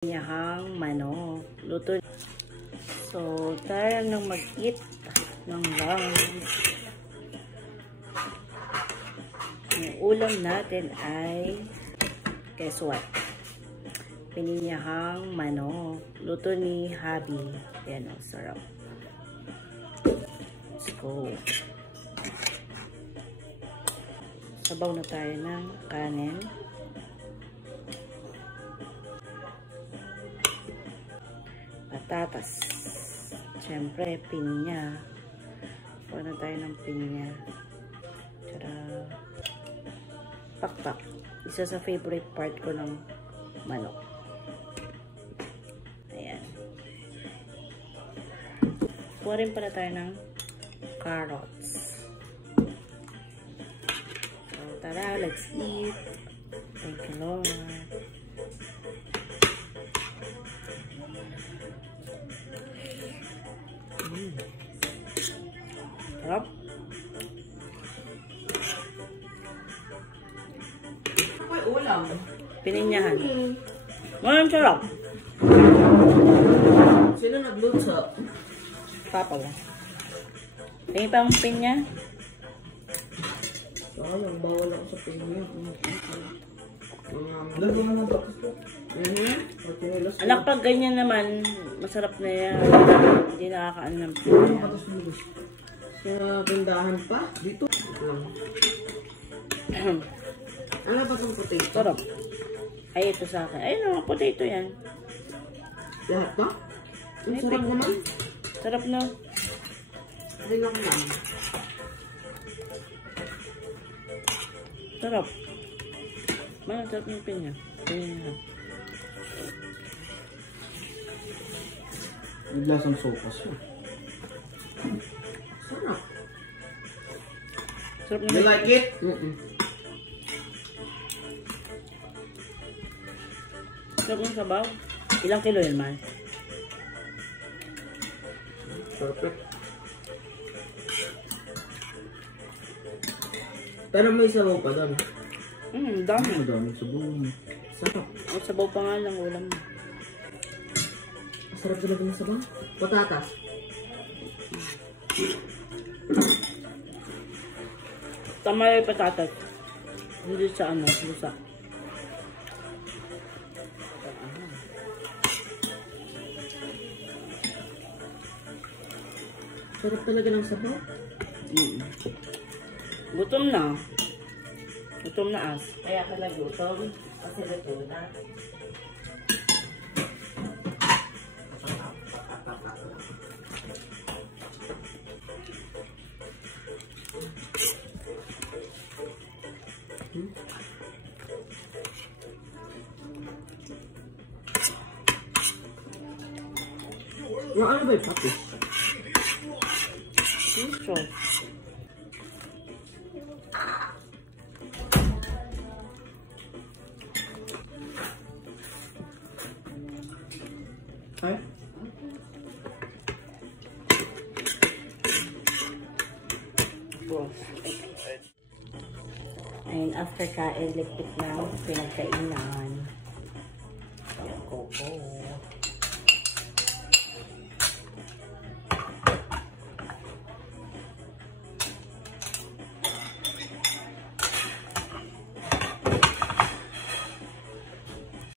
Yahang manok. Luto. So, tayo nang mag-eat ng lunch. Ang ulam natin ay guess what? Pininyahang manok. Luto ni Habi. Yan o, sarap. Let's go. Sabaw na tayo ng kanin. Patatas. Siyempre, pinya. Kuha na tayo ng pinya. Tara. Pakpak. Isa sa favorite part ko ng manok. Ayan. Kuha rin pala tayo ng carrots. So, tara, let's eat. Thank you, Lord. Sarap. Ay, ulam. Pininyahan. Ngayon, sarap. Sino nagluto? Papa lang. Tingin pa ang pinya. Sayang, bawal ako sa pinya. Lalo naman tapos ko. Anak, pag ganyan naman, masarap na yan. Hindi nakakaano ng pinya. Sa tindahan pa? Dito. Ano ba itong potato? Sarap. Ay, ito sa akin. Ay, no, potato yan. Lahat ba? Ang sarap naman. Sarap na. Rinok lang. Sarap. Man, sarap ng pinya. Pinya. May lasang sopas yun. Sarap. Sarap You na. like it? Sarap ng sabaw. Ilang kilo yun, man? Perfect. Pero may sabaw pa doon. Dami. Madaming sabon. Sarap. Ang sabaw pa nga lang ulam mo. Sarap talaga ng sabaw. Patatas. Tama yung patatas. Hindi sa ano, lusa. Sarap talaga ng sabaw. Gutom na. Gutom na as. Kaya pala gutom. Kasi luto na. Ano ba yung patis? Gusto. Ay? Ayun, after kain, likpit na pinagkainan.